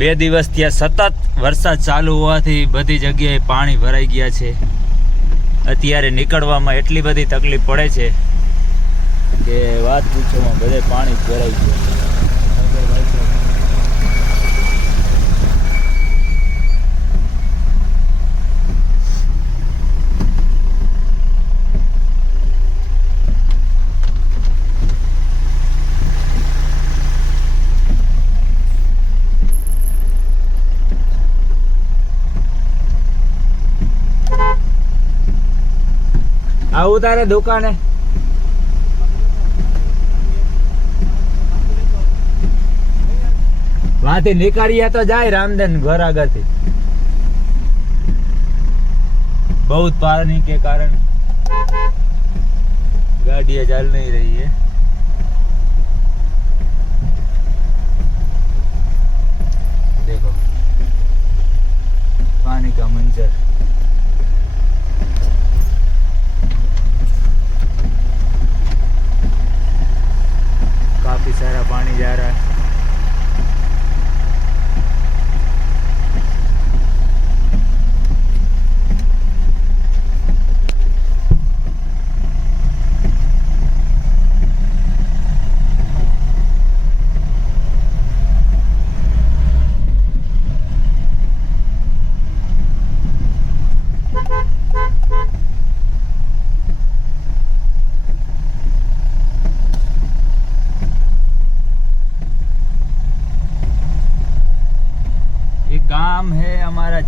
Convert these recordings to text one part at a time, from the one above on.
બે દિવસ ત્યાં સતત વરસાદ ચાલુ હોવાથી બધી જગ્યાએ પાણી ભરાઈ ગયા છે. અત્યારે નીકળવામાં એટલી બધી તકલીફ પડે છે કે વાત પૂછવામાં બધે પાણી ભરાઈ ગયું. જવું તારે દુકાને. વાથી નીકળીએ તો જાય રામદન ઘર આગળથી. બહુ પારની કે કારણ ગાડીએ ચાલ નહીં રહી હે.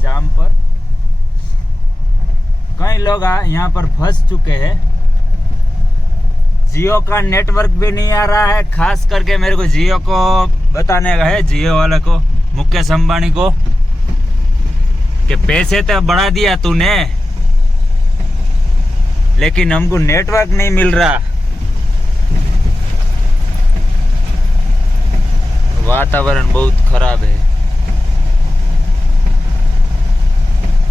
जाम पर। कई लोग यहाँ पर फंस चुके हैं। जियो का नेटवर्क भी नहीं आ रहा है। खास करके मेरे को जियो को बताने का है। जियो वाले को, मुकेश अंबानी को, कि पैसे तो बढ़ा दिया तूने। लेकिन हमको नेटवर्क नहीं मिल रहा। वातावरण बहुत खराब है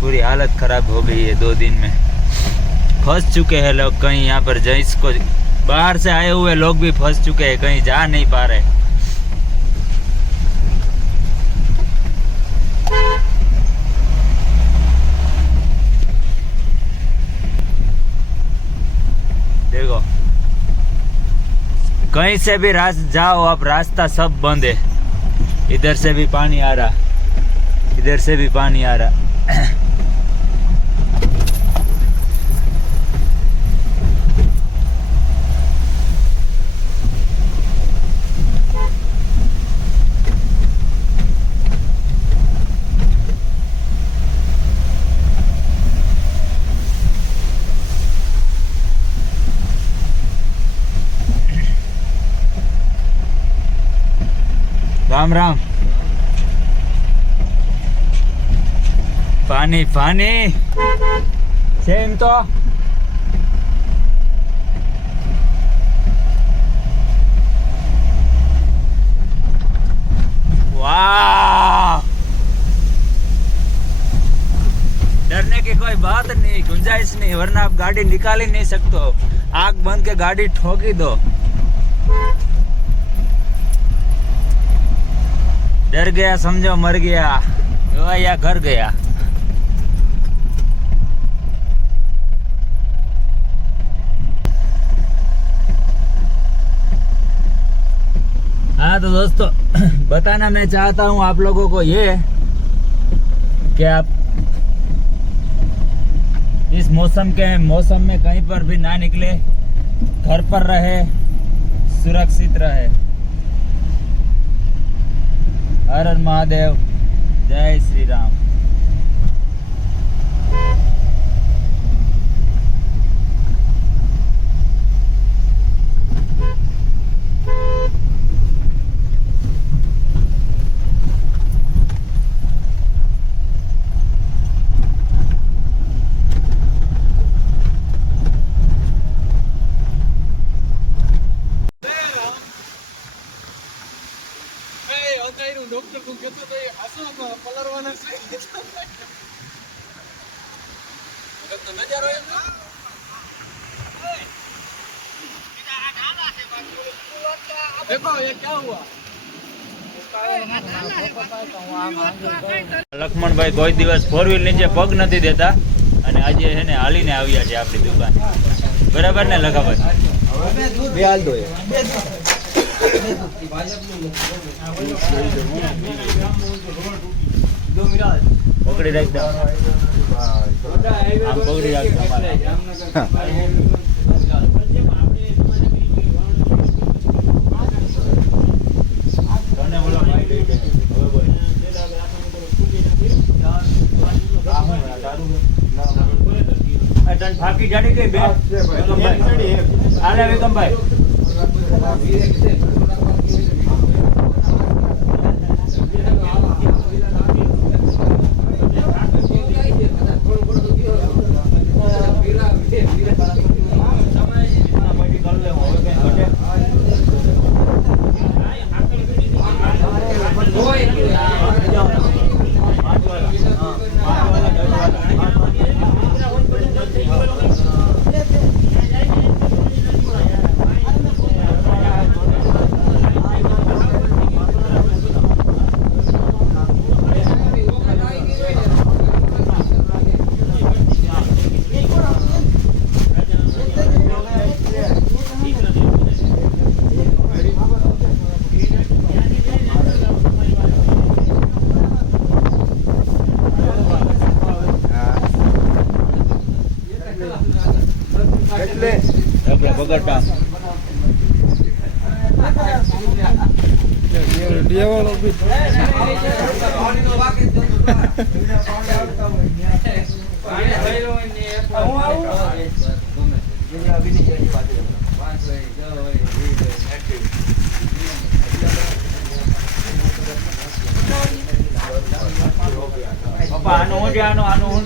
पूरी हालत खराब हो गई है दो दिन में। फंस चुके हैं लोग कहीं यहाँ पर जैस को बाहर से आए हुए लोग भी फंस चुके हैं, कहीं जा नहीं पा रहे। देखो, कहीं से भी रास जाओ, अब रास्ता सब बंद है। इधर से भी पानी आ रहा, इधर से भी पानी आ रहा। राम राम। पानी पानी। सेम तो। डरने की कोई बात नहीं, गुंजाइश नहीं, वरना आप गाड़ी निकाल ही नहीं सकते आग बंद के गाड़ी ठोकी दो। डर गया, समझो, मर गया। या घर गया। हाँ तो दोस्तों, बताना मैं चाहता हूँ आप लोगों को ये कि आप इस मौसम के, मौसम में कहीं पर भी ना निकले, घर पर रहे, सुरक्षित रहे। હર મહાદેવ. જય શ્રી રામ. લક્ષ્મણભાઈ કોઈ દિવસ ફોર વ્હીલ નીચે પગ નથી દેતા અને આજે છે ને હાલીને આવ્યા છે આપણી દુકાન. બરાબર ને લખાભાઈ. પકડી રાખતા પકડી રાખતા અમારે. તને ઓલા ભાઈ લઈ જાય. હવે બોલ. આ તને ફાકી જાડી ગઈ બે? વિક્રમભાઈ. આલે વિક્રમભાઈ એટલે બી પપ્પા આનું આનું આનું આનો હું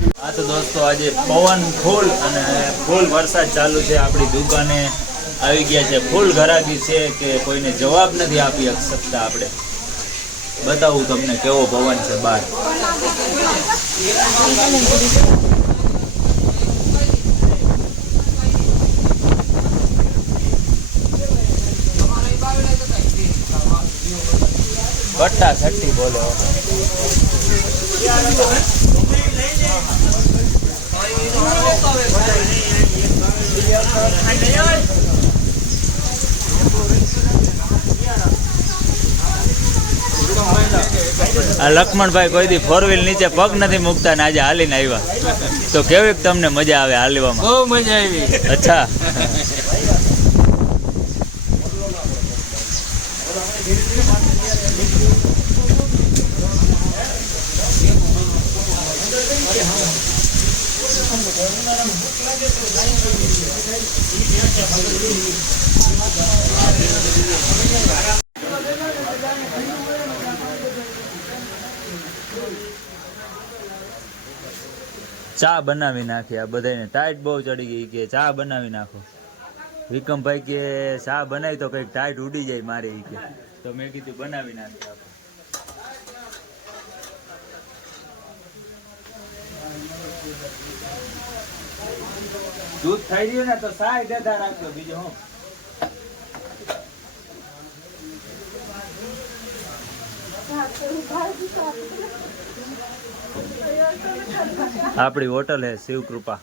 હા તો દોસ્તો આજે પવન, ફૂલ અને ફૂલ વરસાદ ચાલુ છે. આપણી દુકાને આવી ગયા છે. ફૂલ ઘરાકી છે કે કોઈને જવાબ નથી આપી શકતા આપણે. બતાવું તમને કેવો પવન છે બહાર. બટ્ટા છઠ્ઠી બોલો. આ લક્ષ્મણભાઈ કોઈ દી ફોર વ્હીલ નીચે પગ નથી મૂકતા ને આજે હાલીને આવ્યા. તો કેવી તમને મજા આવે હાલવામાં? બહુ મજા આવી. અચ્છા. ચા બનાવી નાખી આ બધાને ટાઈટ બહુ ચડી ગઈ કે ચા બનાવી નાખો. વિક્રમભાઈ કે ચા બનાવી તો કંઈક ટાઈટ ઉડી જાય મારે કે. તો મેં કીધું બનાવી નાખી આપણે. દૂધ થઈ રહ્યું ને તો સાય દેતા રાખજો બીજું હું. આપણી હોટલ હે શિવકૃપા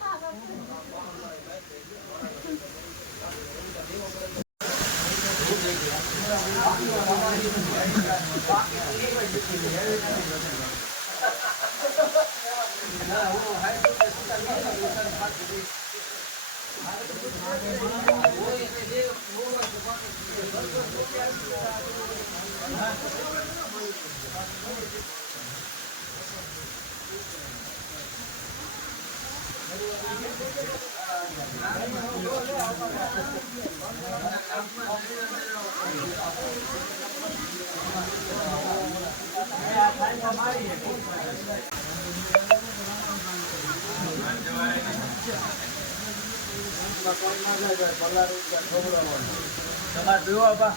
Thank you. તમારે પીવો આપા